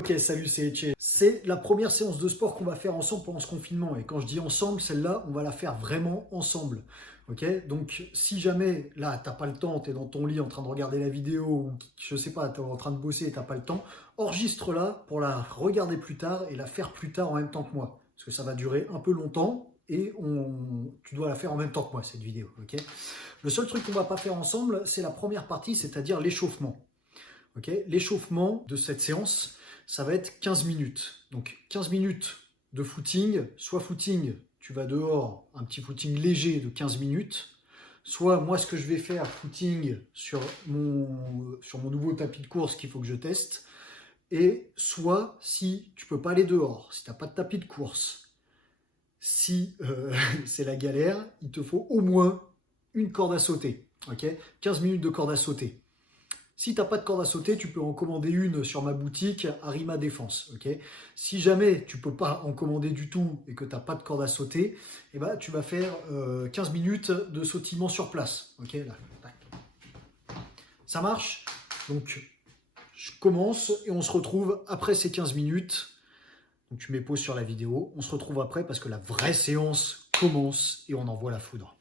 Ok, salut, c'est Etche. C'est la première séance de sport qu'on va faire ensemble pendant ce confinement. Et quand je dis ensemble, celle-là, on va la faire vraiment ensemble. Ok, donc si jamais là, t'as pas le temps, t'es dans ton lit en train de regarder la vidéo, ou je sais pas, t'es en train de bosser et t'as pas le temps, enregistre-la pour la regarder plus tard et la faire plus tard en même temps que moi. Parce que ça va durer un peu longtemps et tu dois la faire en même temps que moi, cette vidéo. Ok, le seul truc qu'on va pas faire ensemble, c'est la première partie, c'est-à-dire l'échauffement. Okay, l'échauffement de cette séance, ça va être 15 minutes. Donc 15 minutes de footing, soit footing, tu vas dehors, un petit footing léger de 15 minutes, soit moi ce que je vais faire, footing sur mon nouveau tapis de course qu'il faut que je teste, et soit si tu peux pas aller dehors, si tu n'as pas de tapis de course, si c'est la galère, il te faut au moins une corde à sauter. Okay, 15 minutes de corde à sauter. Si tu n'as pas de corde à sauter, tu peux en commander une sur ma boutique Arima Défense. Okay, si jamais tu ne peux pas en commander du tout et que tu n'as pas de corde à sauter, eh ben, tu vas faire 15 minutes de sautillement sur place. Okay, là, tac. Ça marche. Donc, je commence et on se retrouve après ces 15 minutes. Donc, tu mets pause sur la vidéo. On se retrouve après parce que la vraie séance commence et on envoie la foudre.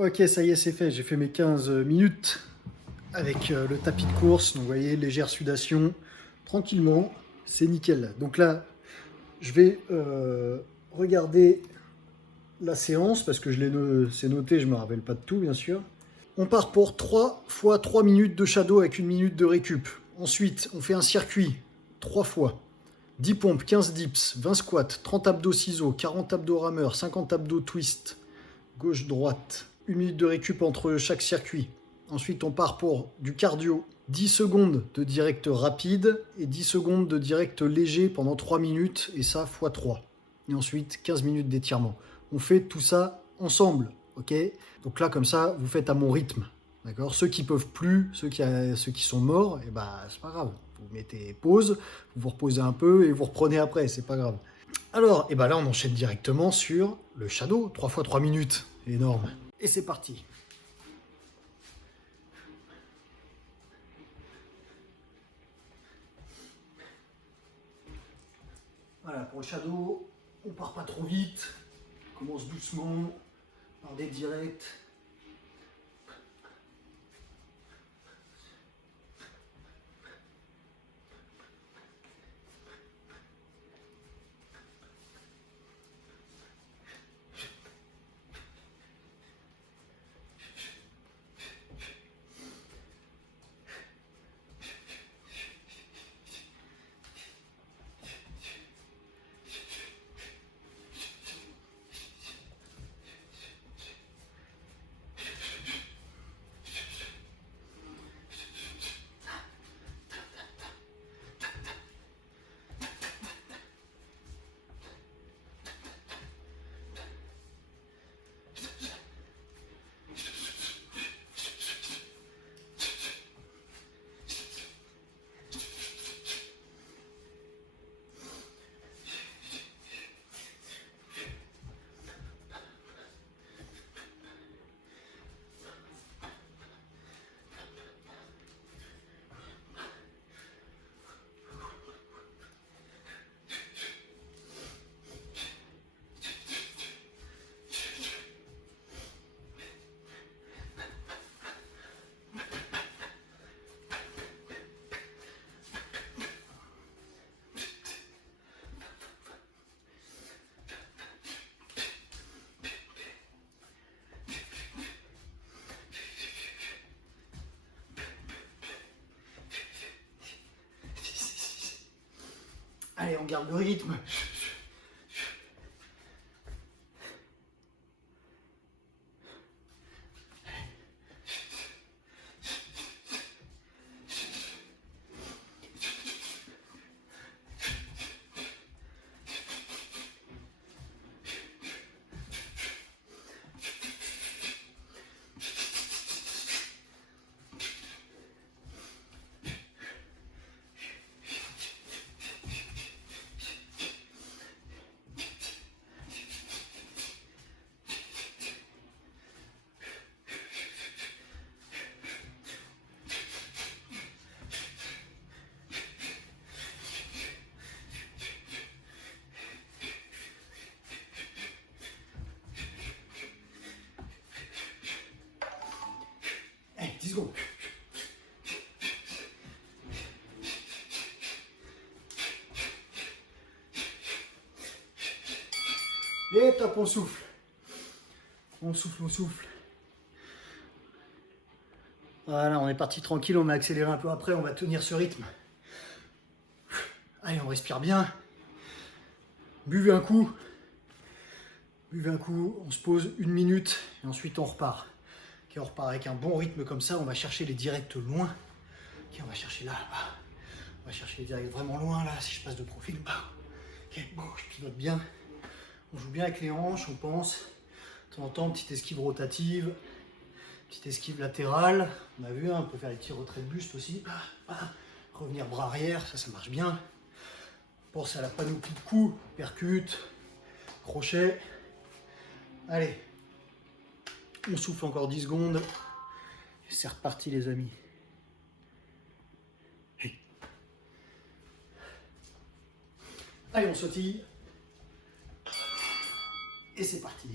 Ok, ça y est, c'est fait. J'ai fait mes 15 minutes avec le tapis de course. Donc, vous voyez, légère sudation. Tranquillement, c'est nickel. Donc là, je vais regarder la séance parce que c'est noté, je ne me rappelle pas de tout, bien sûr. On part pour 3 fois 3 minutes de shadow avec 1 minute de récup. Ensuite, on fait un circuit 3 fois. 10 pompes, 15 dips, 20 squats, 30 abdos ciseaux, 40 abdos rameurs, 50 abdos twist, gauche-droite. 1 minute de récup entre chaque circuit. Ensuite, on part pour du cardio. 10 secondes de direct rapide et 10 secondes de direct léger pendant 3 minutes, et ça x 3. Et ensuite, 15 minutes d'étirement. On fait tout ça ensemble, ok? Donc là, comme ça, vous faites à mon rythme, d'accord? Ceux qui peuvent plus, ceux qui sont morts, et bah, c'est pas grave. Vous mettez pause, vous vous reposez un peu et vous reprenez après, c'est pas grave. Alors, et bah là, on enchaîne directement sur le shadow, 3 fois 3 minutes. Énorme. Et c'est parti. Voilà, pour le shadow, on part pas trop vite. On commence doucement, par des directs. Allez, on garde le rythme. 10 secondes. Et top, on souffle. On souffle, on souffle. Voilà, on est parti tranquille, on va accélérer un peu après, on va tenir ce rythme. Allez, on respire bien. Buvez un coup. Buvez un coup, on se pose 1 minute et ensuite on repart. Okay, on repart avec un bon rythme comme ça, on va chercher les directs loin. Okay, on va chercher là, là. On va chercher les directs vraiment loin là, si je passe de profil. Okay, bon, je pivote bien. On joue bien avec les hanches, on pense. De temps en temps, petite esquive rotative, petite esquive latérale. On a vu, hein, on peut faire les petits retraits de buste aussi. Revenir bras arrière, ça marche bien. On pense à la panoplie de coups, percute, crochet. Allez, on souffle encore 10 secondes. Et c'est reparti les amis. Hey. Allez, on sautille. Et c'est parti.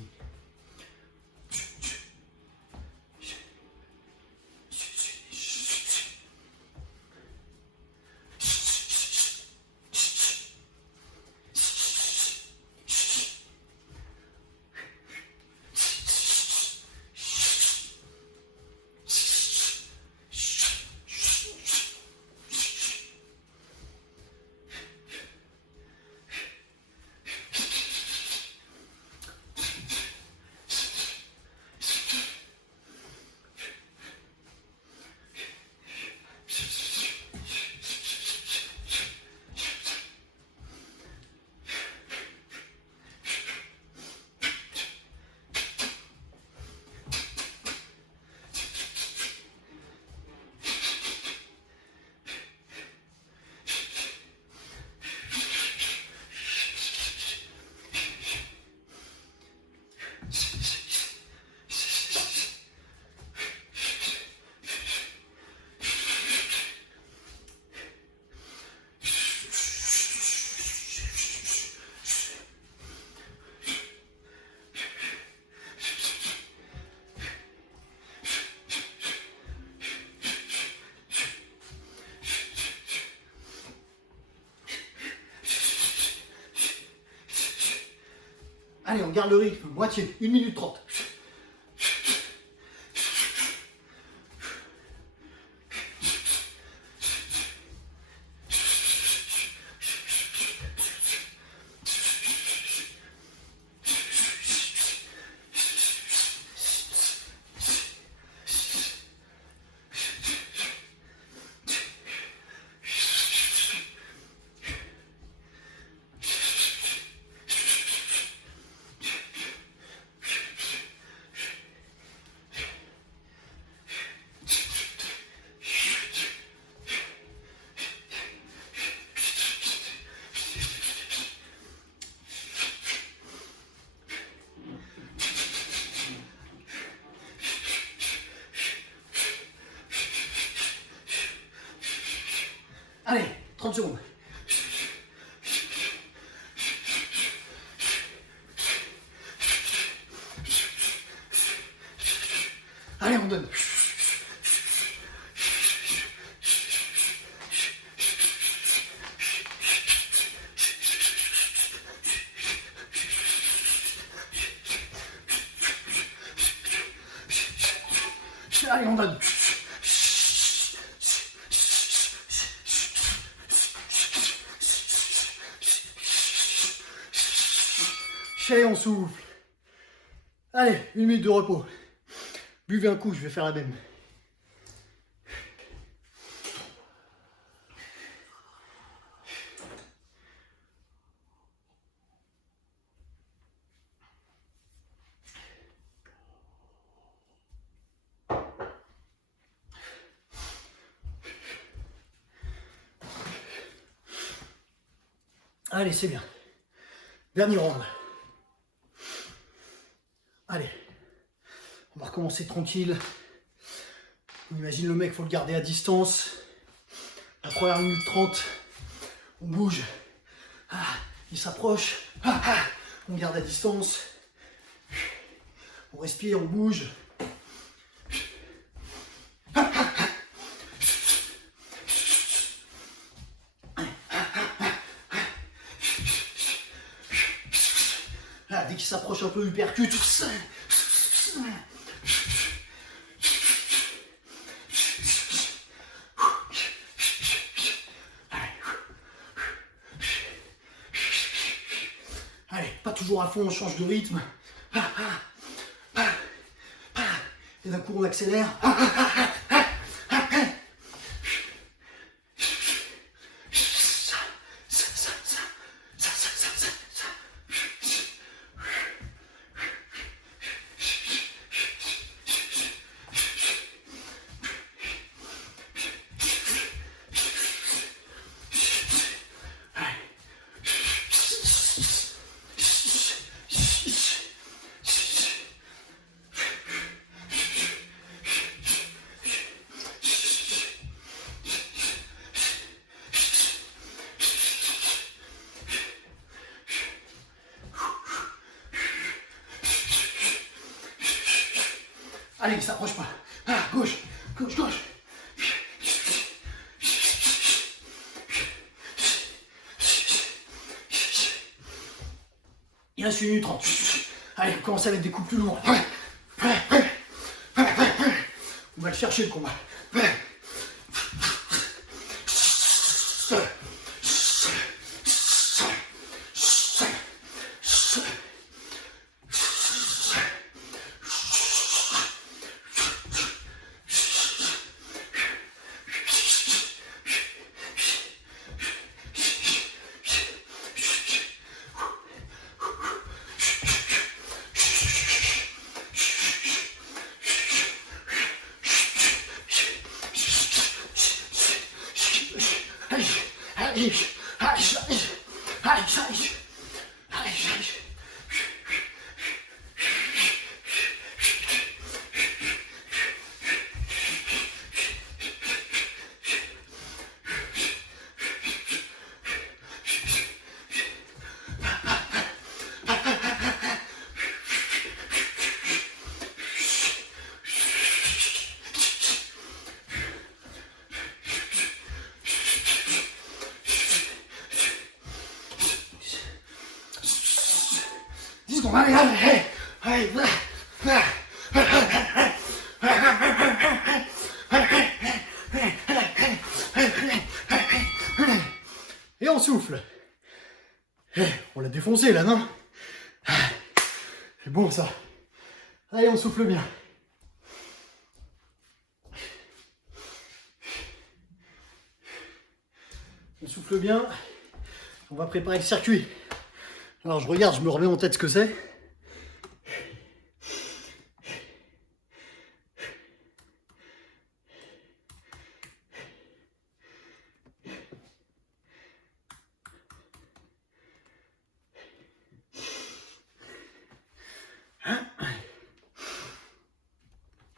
Allez, on garde le rythme, moitié, 1 minute 30. Allez, 30 secondes. Allez, on donne. Allez, on donne. Allez, on souffle. Allez, 1 minute de repos. Buvez un coup, je vais faire la même. Allez, c'est bien. Dernier round. Allez, on va recommencer tranquille. On imagine le mec, il faut le garder à distance. La première minute 30, on bouge. Il s'approche. On garde à distance. On respire, on bouge. s'approche un peu uppercut. Allez, pas toujours à fond, on change de rythme. Et d'un coup, on accélère. Allez, il s'approche pas. Ah, gauche, gauche, gauche. Il reste 1 minute 30. Allez, on commence à mettre des coups plus lourds. On va le chercher le combat. Allez, allez, et on souffle. On l'a défoncé là, non? C'est bon ça. Allez, on souffle bien. On souffle bien. On va préparer le circuit. Alors je regarde, je me remets en tête ce que c'est.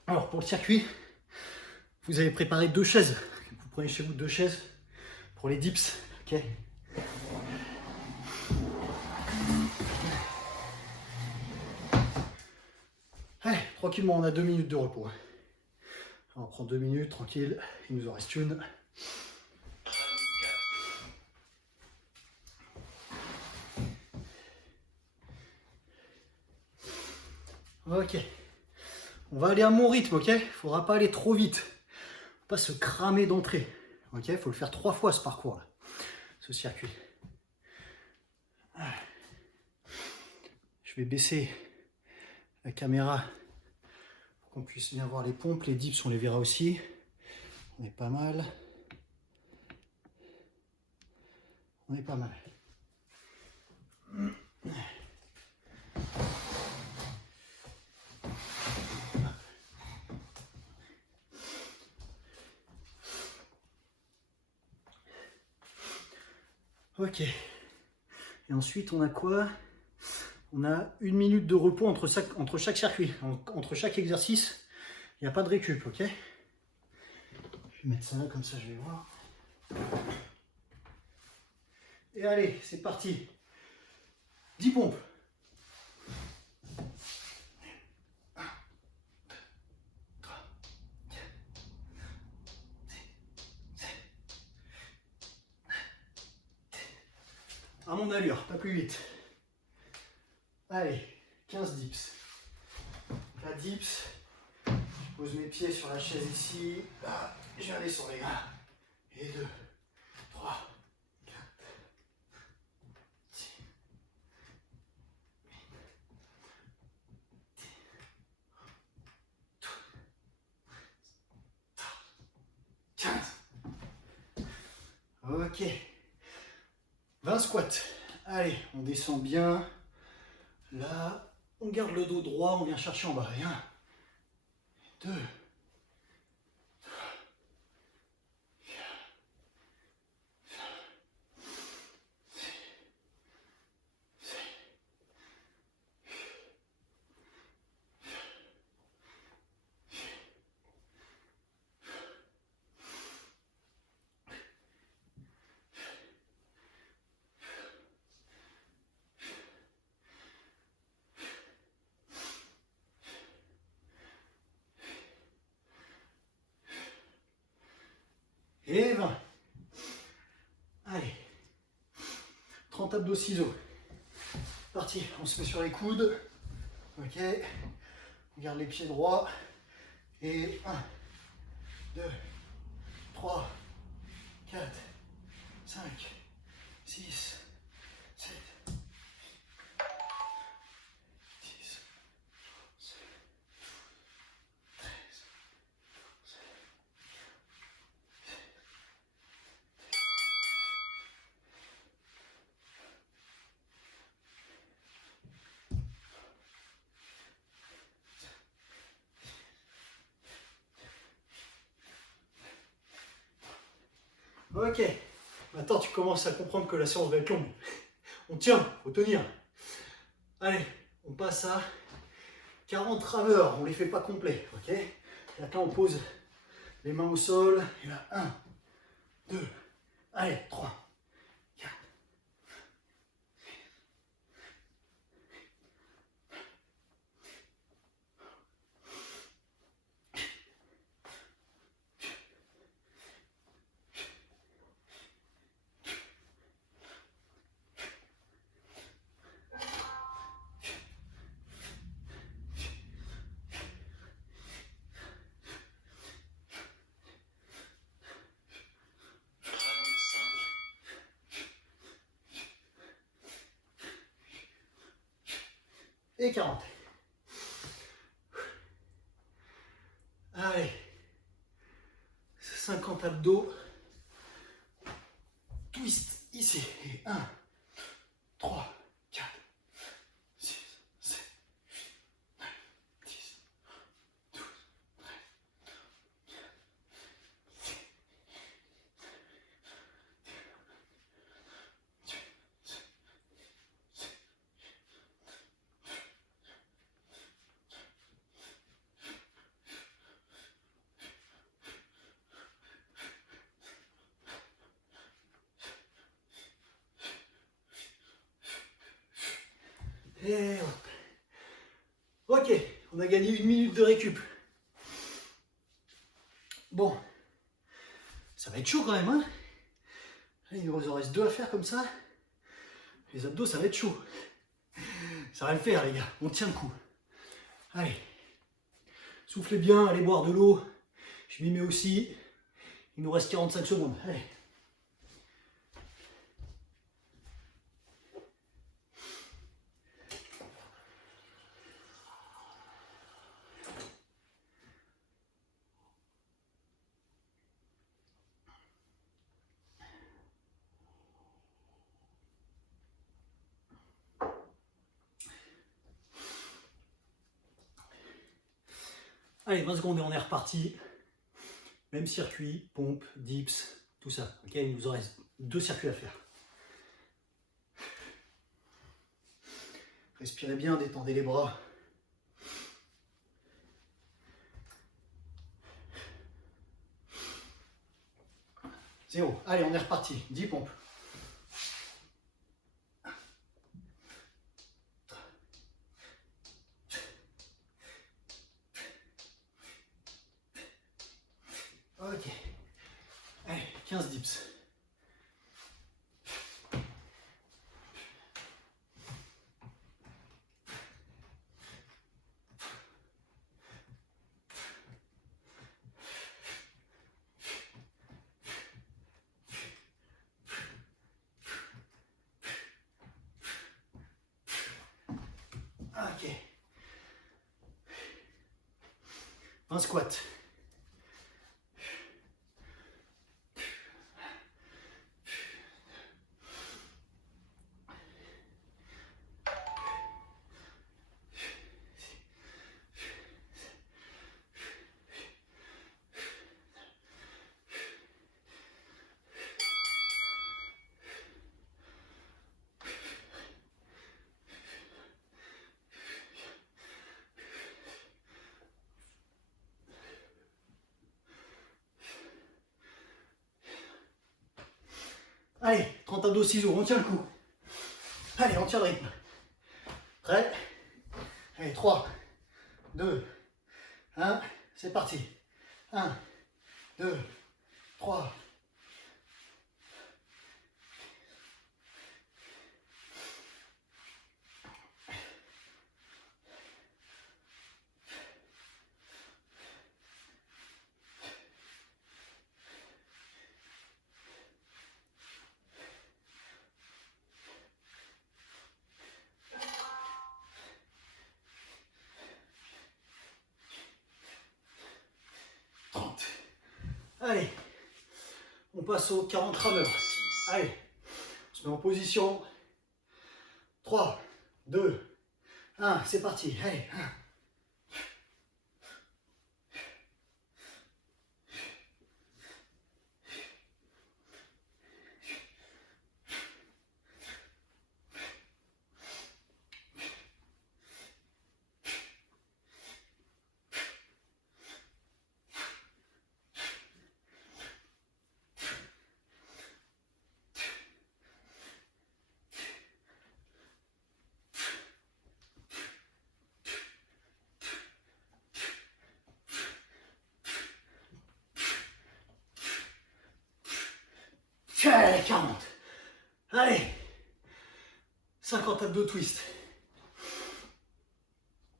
Alors pour le circuit, vous avez préparé 2 chaises. Vous prenez chez vous 2 chaises pour les dips. Ok. Allez, tranquillement, on a 2 minutes de repos. On prend 2 minutes, tranquille, il nous en reste une. Ok, on va aller à mon rythme, ok? Faudra pas aller trop vite, faut pas se cramer d'entrée, ok? Faut le faire 3 fois ce parcours là, ce circuit. Je vais baisser la caméra pour qu'on puisse bien voir les pompes, les dips on les verra aussi. On est pas mal. On est pas mal. Ok. Et ensuite on a quoi? On a 1 minute de repos entre chaque circuit, entre chaque exercice. Il n'y a pas de récup, ok? Je vais mettre ça là, comme ça je vais voir. Et allez, c'est parti. 10 pompes. À mon allure, pas plus vite. Allez. 15 dips. La dips, je pose mes pieds sur la chaise ici. Là, je viens descendre les gars. Et 2, 3, 4, 6, 15. Ok. 20 squats. Allez, on descend bien. Là, on garde le dos droit, on vient chercher en bas. 1, 2, et 20. Allez. 30 abdos ciseaux. Parti, on se met sur les coudes. Ok. On garde les pieds droits. Et 1, 2, 3, 4, 5, 6, 7, 10, 11, 13, 14, Ok, maintenant tu commences à comprendre que la séance va être longue. On tient, faut tenir. Allez, on passe à 40 rameurs, on les fait pas complets, ok? Là, on pose les mains au sol, et là, 1, 2, allez, 3, 4. Et 40. Allez, 50 abdos. Twist ici. Et 1, 3, 4, 6, 7, 8, 9, 10, 12, 13. Et hop. Ok, on a gagné 1 minute de récup. Bon, ça va être chaud quand même, hein? Il nous en reste 2 à faire comme ça. Les abdos, ça va être chaud. Ça va le faire, les gars. On tient le coup. Allez. Soufflez bien, allez boire de l'eau. Je m'y mets aussi. Il nous reste 45 secondes. Allez. Allez, 20 secondes et on est reparti. Même circuit, pompe, dips, tout ça. Ok, il nous en reste 2 circuits à faire. Respirez bien, détendez les bras. Zéro. Allez, on est reparti. 10 pompes. Ok. Allez, 15 dips. un squat. Allez, 30 abdos ciseaux, on tient le coup. Allez, on tient le rythme. Prêt? Allez, 3, 2, 1, c'est parti. 1, 2, 3. Allez, on passe aux 40 rameurs. Allez, on se met en position. 3, 2, 1, c'est parti. Allez, 1. Allez, 40. Allez, 50 abdos twist.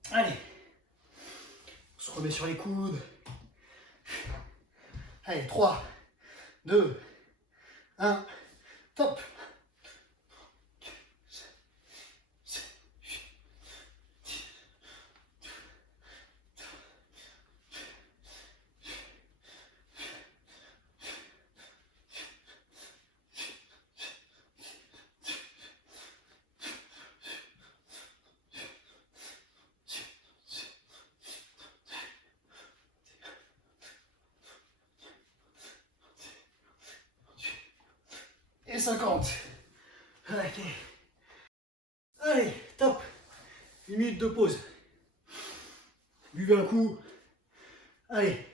Allez, on se remet sur les coudes. Allez, 3, 2, 1, top. Et 50. Ok. Allez, top. 1 minute de pause. Buvez un coup. Allez.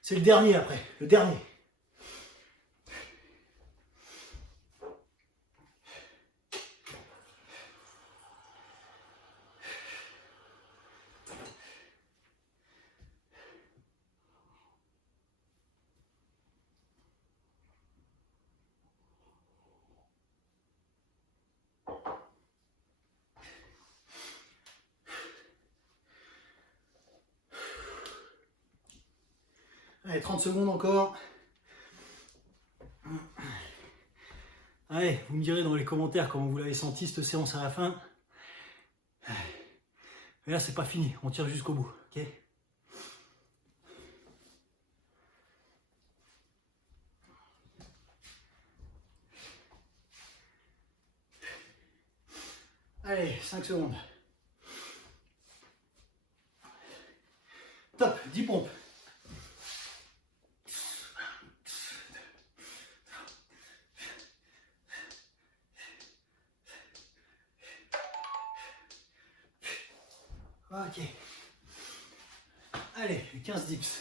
C'est le dernier après. Le dernier. Allez, 30 secondes encore. Allez, vous me direz dans les commentaires comment vous l'avez senti cette séance à la fin. Mais là, c'est pas fini, on tire jusqu'au bout, ok? Allez, 5 secondes. Top, 10 pompes. Ok. Allez, 15 dips.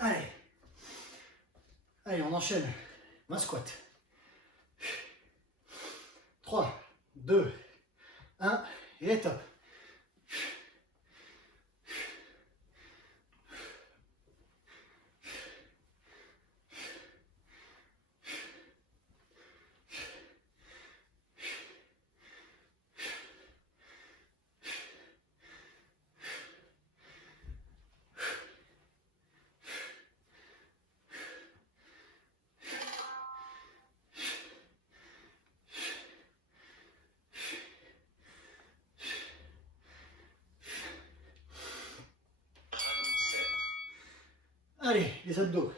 Allez. Allez, on enchaîne. 20 squats. 3, 2, 1, et top. Allez, les abdos.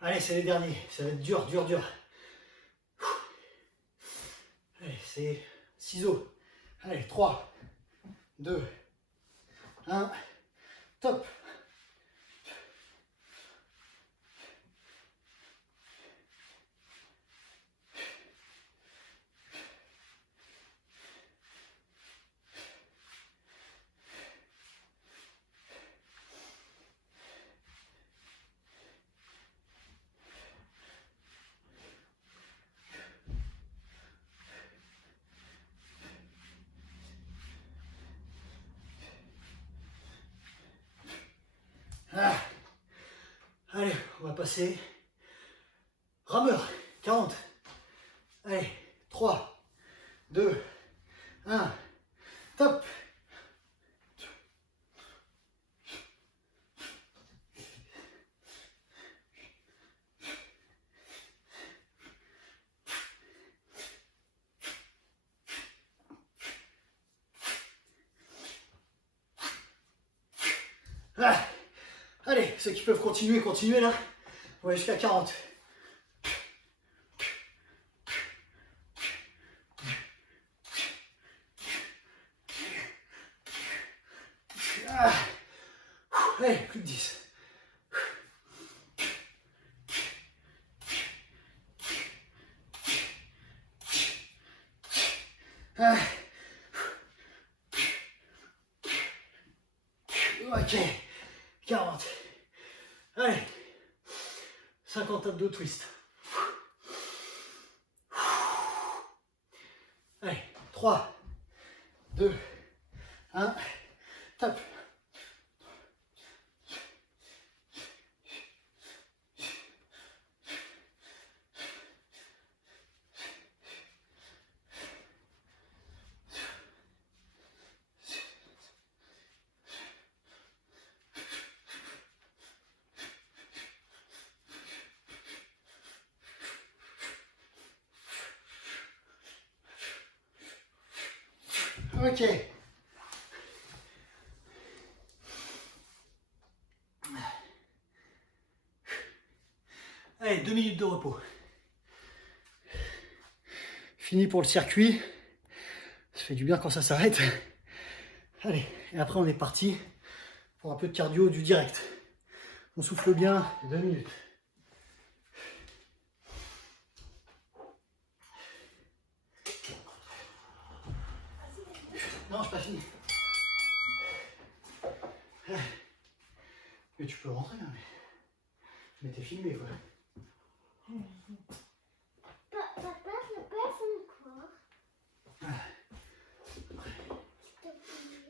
Allez, c'est les derniers. Ça va être dur, dur, dur. Allez, c'est ciseaux. Allez, 3, 2, 1. Top. Ah. Allez, on va passer. Rameur, 40. Allez, 3, 2, 1. Top. Ah. Allez, ceux qui peuvent continuer, continuez là. On va jusqu'à 40. Ah. Allez, plus de 10. Ah. Ok, 40. Allez, 50 abdos twist. Allez, 3, 2, 1, top. Ok. Allez, 2 minutes de repos. Fini pour le circuit. Ça fait du bien quand ça s'arrête. Allez, et après on est parti pour un peu de cardio du direct. On souffle bien, 2 minutes. Non, je pas fini. Mais tu peux rentrer, hein, mais t'es filmé, quoi. Papa, je peux faire quoi?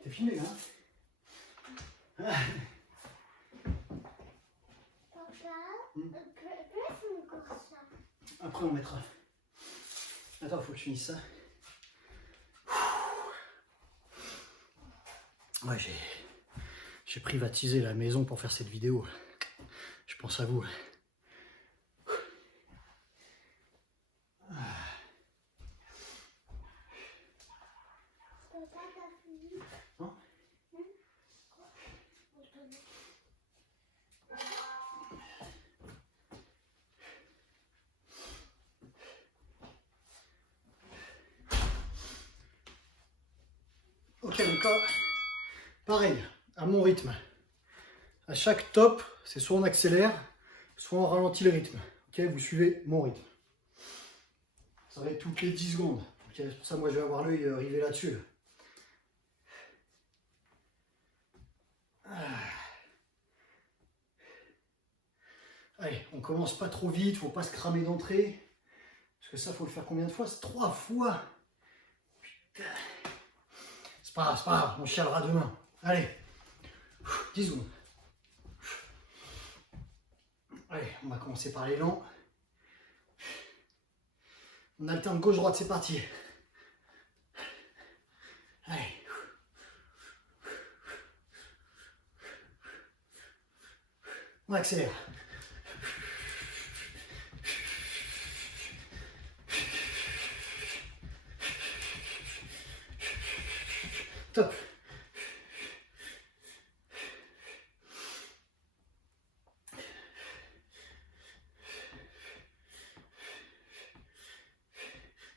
T'es filmé, hein. Papa, peux faire encore ça? Après, on mettra. Attends, faut que je finisse ça. Ouais, j'ai privatisé la maison pour faire cette vidéo. Je pense à vous. Papa, t'as fini? Non. Ok, donc là, pareil, à mon rythme. À chaque top, c'est soit on accélère, soit on ralentit le rythme. Ok, vous suivez mon rythme. Ça va être toutes les 10 secondes. Okay, c'est pour ça moi je vais avoir l'œil rivé là-dessus. Allez, on commence pas trop vite, faut pas se cramer d'entrée. Parce que ça, faut le faire combien de fois? C'est 3 fois. Putain. C'est pas grave, on chialera demain. Allez, 10 secondes. Allez, on va commencer par les lents. On alterne gauche-droite, c'est parti. Allez. On accélère. Top.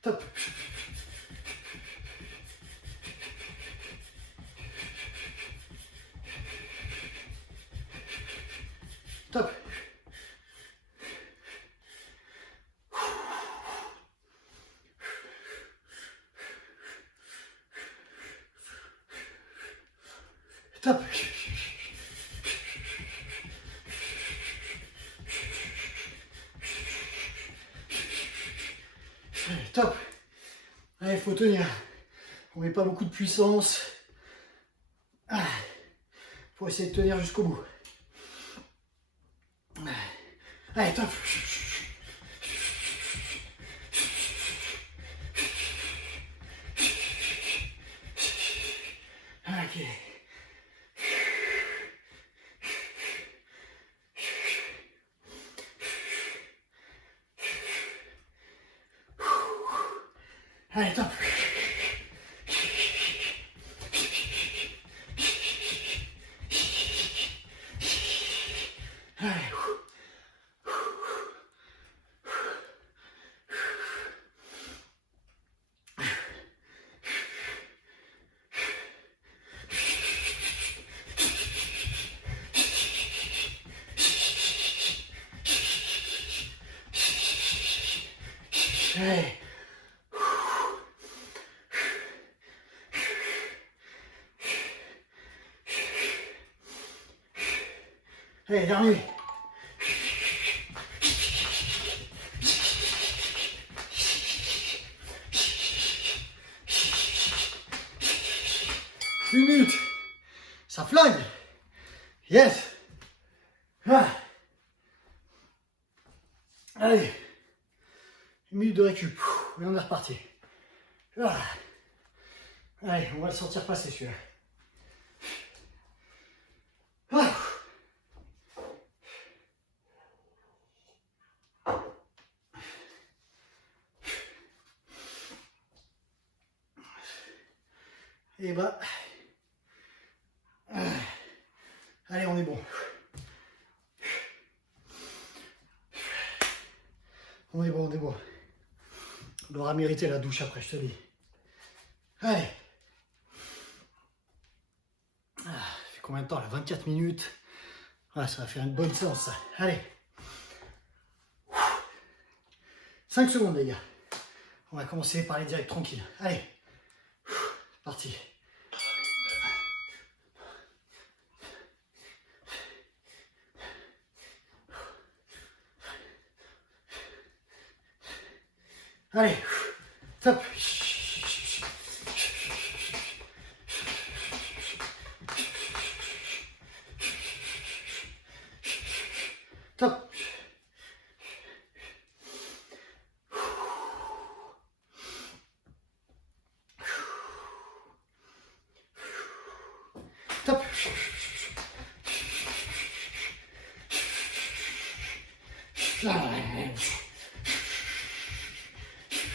Top. Top. Top. Top. Allez, il faut tenir. On met pas beaucoup de puissance. Faut essayer de tenir jusqu'au bout. Allez, top. Ok. Allez, top. Allez. Allez. Allez, dernier. Une minute. Ça flingue. Yes. Allez. Une minute de récup. Et on est reparti. Allez, on va le sentir passer celui-là. Et bah, allez, on est bon. On est bon, on est bon. On aura mérité la douche après, je te dis. Allez. Ça fait combien de temps là? 24 minutes. Ah, ça va faire une bonne séance, ça. Allez. 5 secondes, les gars. On va commencer par les directs tranquilles. Allez. Parti. Allez, top. Top. Top.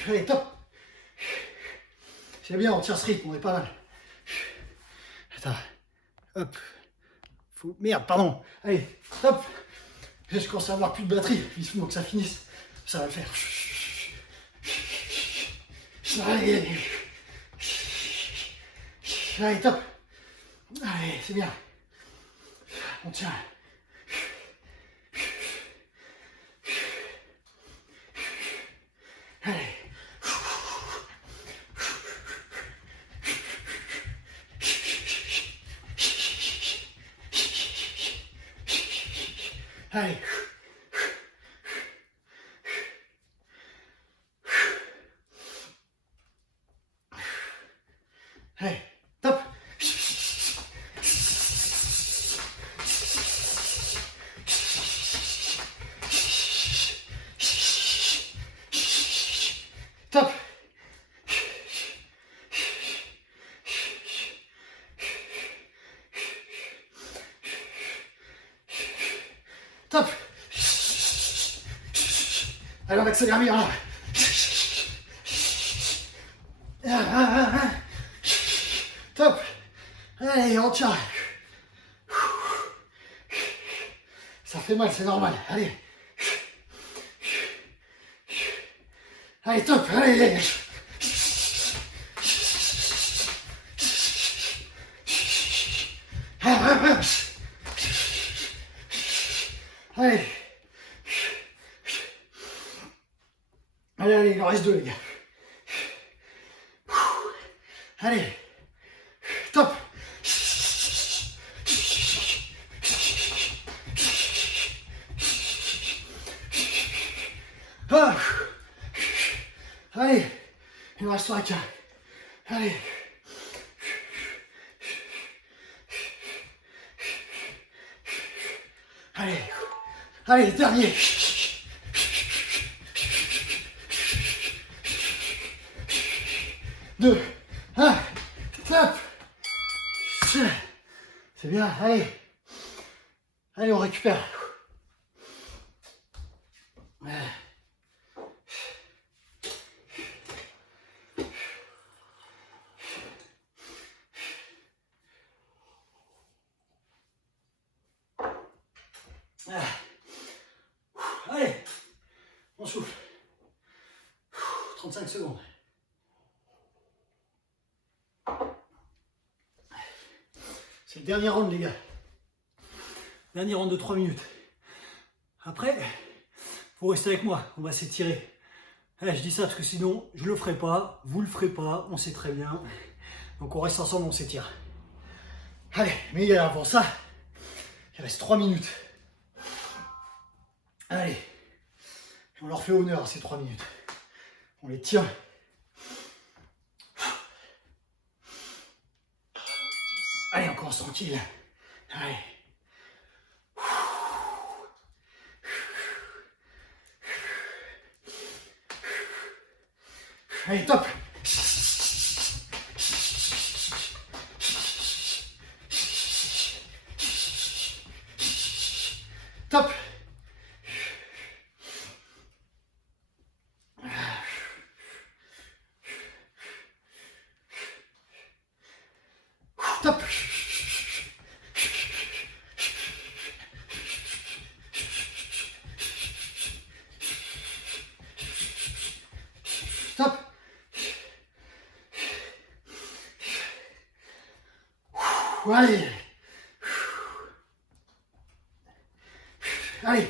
Allez, top. C'est bien, on tient ce rythme, on est pas mal. Attends. Hop. Merde, pardon. Allez, top. Je commence à avoir plus de batterie. Il faut que ça finisse. Ça va le faire. Allez. Allez, top. Allez, c'est bien. On tient. Allez. Allez. Allez, top. Top. Top. Allez, on accélère bien là. Top. Allez, on tient. Ça fait mal, c'est normal. Allez. Allez. Allez, top. Allez. Allez. Allez, allez, il en reste 2, les gars. Allez. Top. Ah. Allez. Il en reste 3 4. Allez. Allez. Allez, dernier. Deux, un, top. C'est bien, allez. Allez, on récupère. Allez, on souffle. 35 secondes. C'est le dernier round, les gars. Dernier round de 3 minutes. Après, faut rester avec moi. On va s'étirer. Je dis ça parce que sinon, je le ferai pas. Vous le ferez pas. On sait très bien. Donc, on reste ensemble, on s'étire. Allez, mais avant ça, il reste 3 minutes. Allez. On leur fait honneur à ces 3 minutes. On les tient. Allez, on commence tranquille. Allez. Allez, top. Top. Top. Top. Allez. Allez.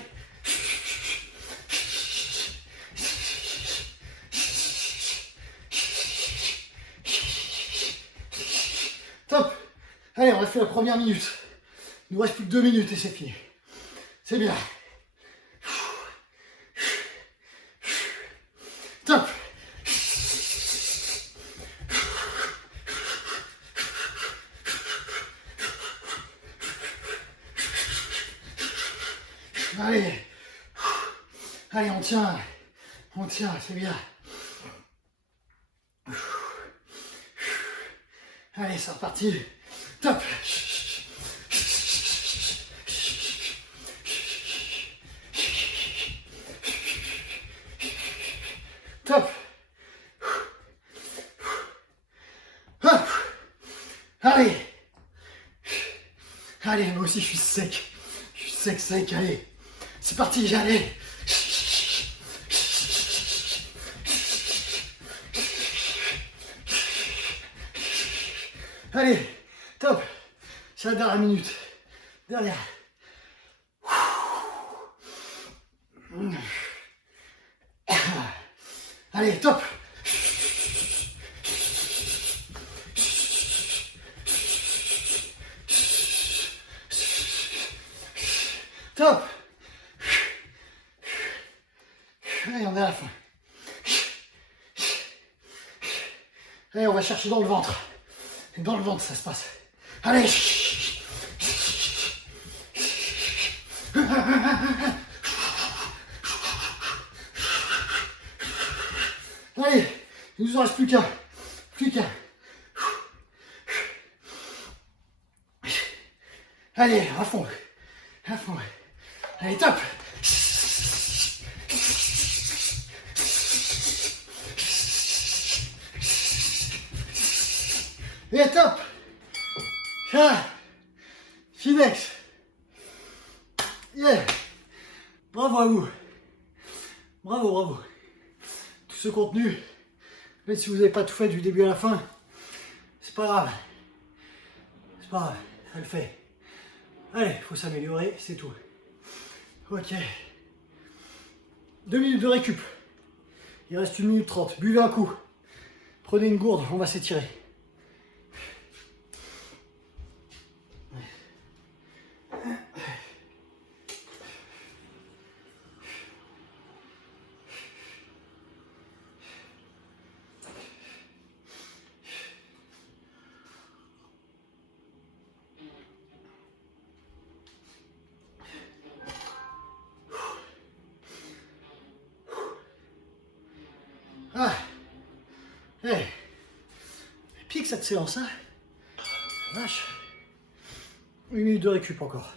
Top. Allez, on a fait la première minute. Il nous reste plus que 2 minutes et c'est fini. C'est bien. Top. Allez. Allez, on tient. On tient, c'est bien. Allez, c'est reparti. Top. Top. Hop. Allez. Allez, moi aussi je suis sec. Je suis sec, sec. Allez. C'est parti, allez. Allez, top. C'est la dernière minute. Dernière. Allez, top. Top. Allez, on est à la fin. Allez, on va chercher dans le ventre. Et dans le ventre, ça se passe. Allez. Allez, il nous en reste plus qu'un. Plus qu'un. Allez, à fond. À fond. Allez, top. Et top. Ah. Finex. Yeah. Bravo à vous. Bravo, bravo. Tout ce contenu. Même si vous n'avez pas tout fait du début à la fin, c'est pas grave. C'est pas grave, ça le fait. Allez, il faut s'améliorer, c'est tout. Ok. 2 minutes de récup. Il reste 1 minute 30. Buvez un coup. Prenez une gourde, on va s'étirer. Ah, hey. Pique cette séance, hein. Vache. 1 minute de récup encore.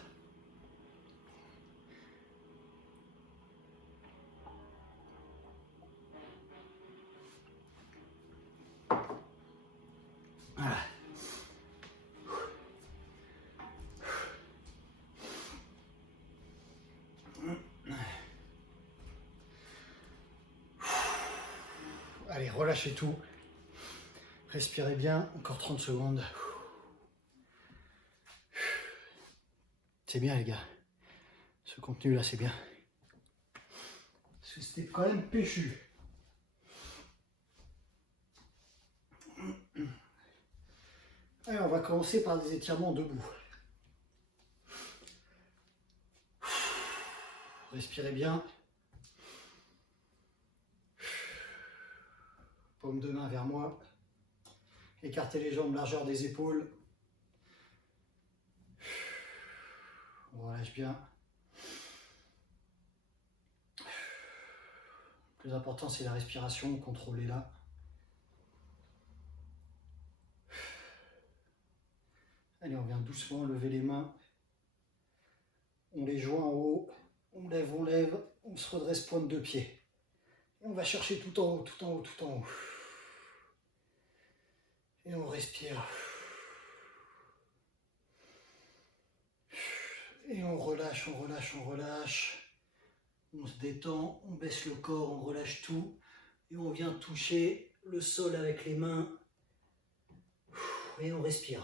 Voilà. Allez, relâchez tout. Respirez bien, encore 30 secondes. C'est bien les gars. Ce contenu là, c'est bien. Parce que c'était quand même péchu. Allez, on va commencer par des étirements debout. Respirez bien. Paume de main vers moi. Écartez les jambes, largeur des épaules. On relâche bien. Le plus important, c'est la respiration. Contrôlez-la. Allez, on vient doucement lever les mains. On les joint en haut. On lève, on se redresse pointe de pied. Et on va chercher tout en haut, tout en haut, tout en haut. Et on respire. Et on relâche, on relâche, on relâche. On se détend, on baisse le corps, on relâche tout. Et on vient toucher le sol avec les mains. Et on respire.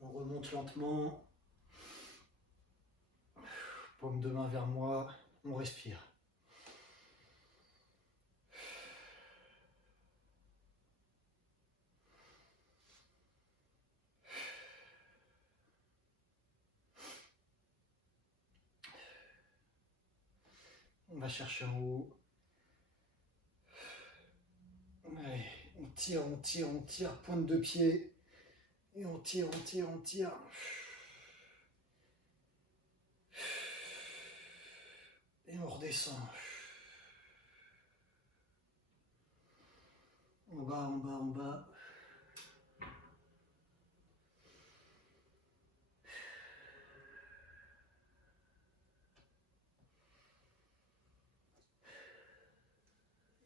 On remonte lentement. Paume de main vers moi. On respire. On va chercher en haut. Allez, on tire, on tire, on tire. Pointe de pied. Et on tire, on tire, on tire. Et on redescend. En bas, en bas, en bas.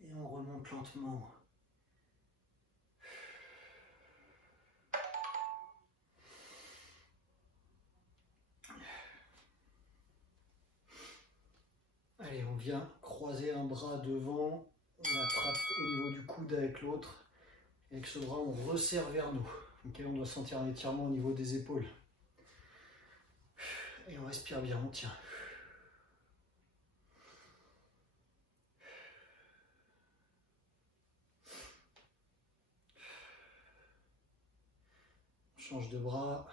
Et on remonte lentement. Allez, on vient croiser un bras devant. On attrape au niveau du coude avec l'autre. Et avec ce bras, on resserre vers nous. Ok, on doit sentir un étirement au niveau des épaules. Et on respire bien, on tient. On change de bras.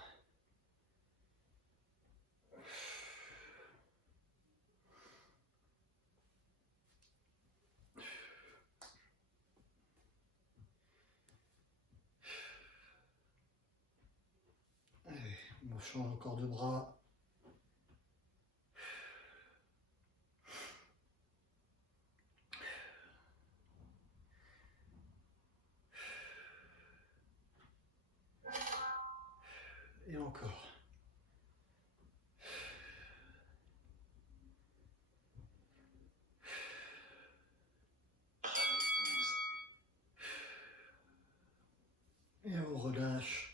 Allez, on change encore de bras. Et encore. Et on relâche.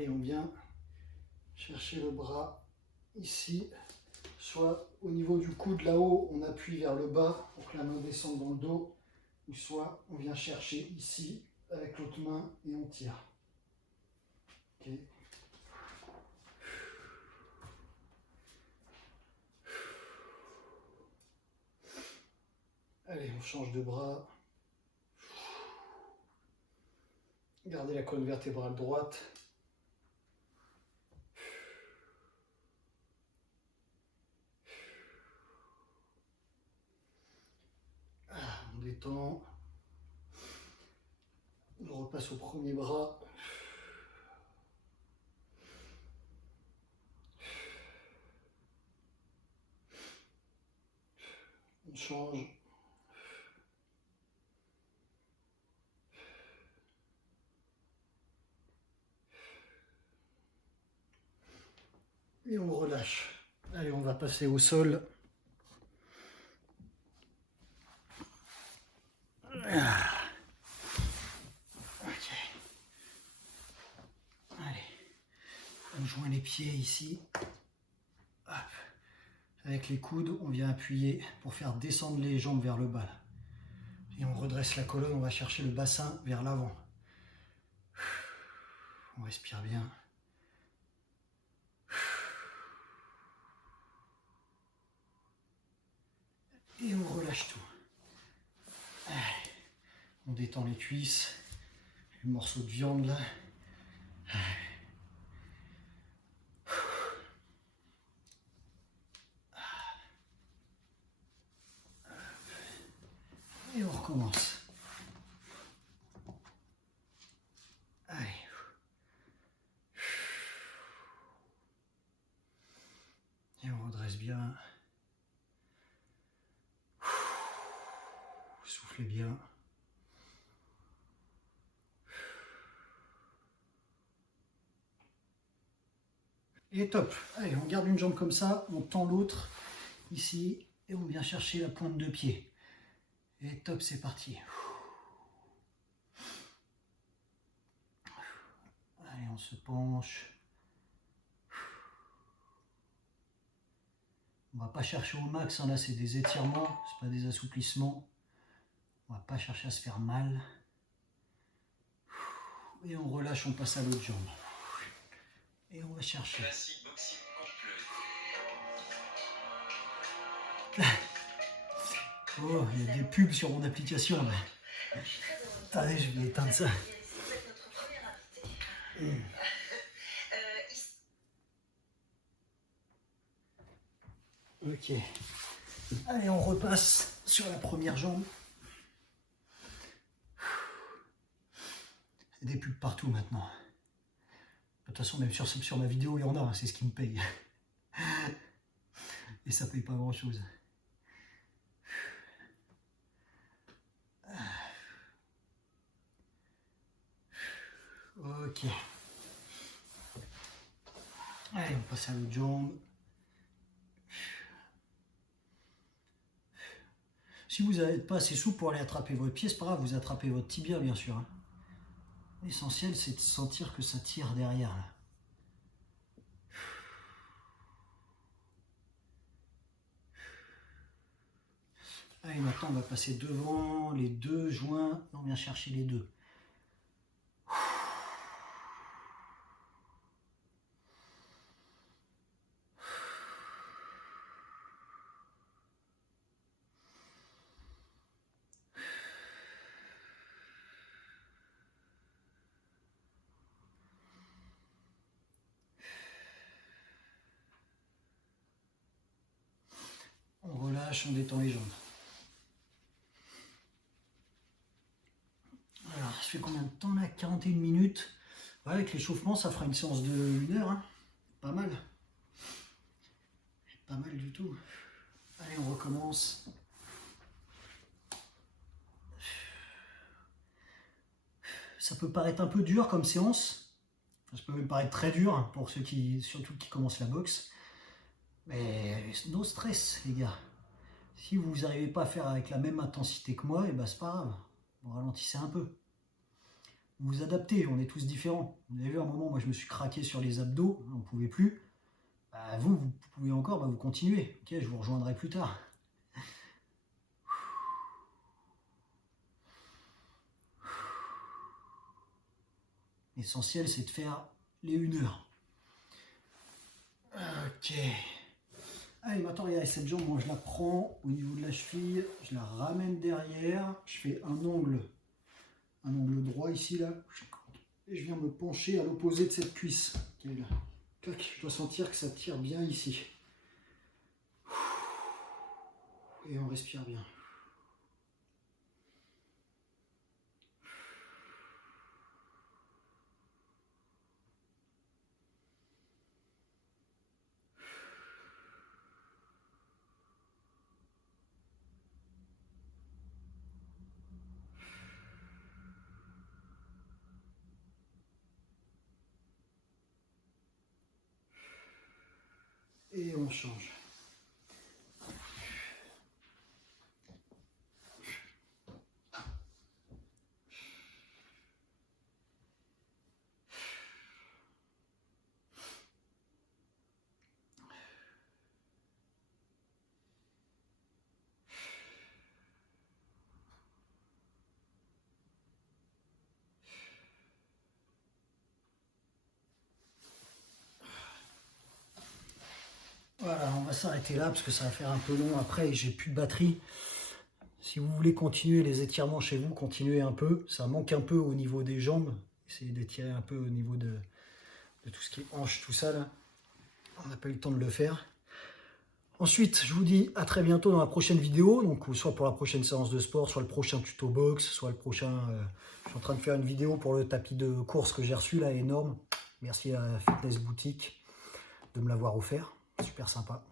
Allez, on vient chercher le bras ici, soit au niveau du coude là-haut, on appuie vers le bas pour que la main descende dans le dos, ou soit on vient chercher ici avec l'autre main et on tire. Ok. Allez, on change de bras. Gardez la colonne vertébrale droite. On détend. On repasse au premier bras. On change. Et on relâche. Allez, on va passer au sol. Ok. Allez. On joint les pieds ici. Hop. Avec les coudes, on vient appuyer pour faire descendre les jambes vers le bas. Et on redresse la colonne, on va chercher le bassin vers l'avant. On respire bien. Et on relâche tout. Allez. On détend les cuisses, le morceau de viande là. Et on recommence. Allez. Et on redresse bien. Soufflez bien. Et top. Allez, on garde une jambe comme ça, on tend l'autre ici et on vient chercher la pointe de pied. Et top, c'est parti. Allez, on se penche. On va pas chercher au max, hein, là c'est des étirements, c'est pas des assouplissements. On va pas chercher à se faire mal. Et on relâche, on passe à l'autre jambe. Et on va chercher. Oh, il y a des pubs sur mon application là. Attendez, je vais éteindre ça. Ok. Allez, on repasse sur la première jambe. Des pubs partout maintenant. De toute façon, même sur ma vidéo, il y en a, hein, c'est ce qui me paye. Et ça paye pas grand chose. Ok. Allez, on passe à l'autre jambe. Si vous n'êtes pas assez souple pour aller attraper votre pied, c'est pas grave, vous attrapez votre tibia bien sûr. Hein. L'essentiel c'est de sentir que ça tire derrière. Là. Allez, maintenant on va passer devant les deux joints, on vient chercher les deux. On relâche, on détend les jambes. Alors, ça fait combien de temps là? 41 minutes. Ouais, avec l'échauffement, ça fera une séance de 1 heure. Hein. Pas mal. Pas mal du tout. Allez, on recommence. Ça peut paraître un peu dur comme séance. Ça peut même paraître très dur pour ceux qui, surtout qui commencent la boxe. Mais no stress, les gars. Si vous n'arrivez pas à faire avec la même intensité que moi, et ben c'est pas grave. Vous ralentissez un peu. vous vous adaptez, on est tous différents. Vous avez vu, à un moment, moi je me suis craqué sur les abdos, on ne pouvait plus. Bah, vous pouvez encore, bah, vous continuez. Ok, je vous rejoindrai plus tard. L'essentiel, c'est de faire les 1 heure. Ok. Allez, maintenant, regardez cette jambe, moi je la prends au niveau de la cheville, je la ramène derrière, je fais un angle droit ici, là, et je viens me pencher à l'opposé de cette cuisse. Okay, là. Tac, je dois sentir que ça tire bien ici. Et on respire bien. Et on change. Voilà, on va s'arrêter là parce que ça va faire un peu long après et j'ai plus de batterie. Si vous voulez continuer les étirements chez vous, continuez un peu. Ça manque un peu au niveau des jambes. Essayez d'étirer un peu au niveau de tout ce qui est hanche, tout ça là. On n'a pas eu le temps de le faire. Ensuite, je vous dis à très bientôt dans la prochaine vidéo. Donc, soit pour la prochaine séance de sport, soit le prochain tuto box, soit le prochain... je suis en train de faire une vidéo pour le tapis de course que j'ai reçu là, énorme. Merci à Fitness Boutique de me l'avoir offert. Super sympa.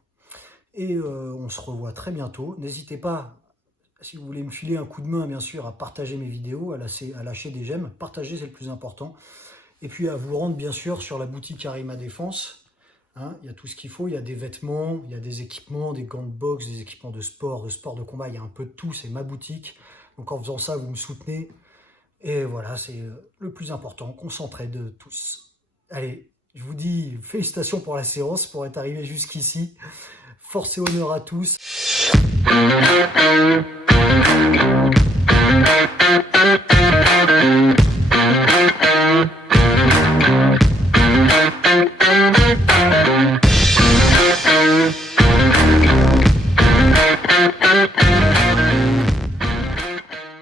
Et on se revoit très bientôt. N'hésitez pas, si vous voulez me filer un coup de main, bien sûr, à partager mes vidéos, à lâcher des j'aime. Partager, c'est le plus important. Et puis à vous rendre, bien sûr, sur la boutique Arima Défense. Hein, il y a tout ce qu'il faut. Il y a des vêtements, il y a des équipements, des gants de boxe, des équipements de sport de combat. Il y a un peu de tout. C'est ma boutique. Donc en faisant ça, vous me soutenez. Et voilà, c'est le plus important, qu'on s'entraide tous. Allez, je vous dis félicitations pour la séance, pour être arrivé jusqu'ici. Force et honneur à tous.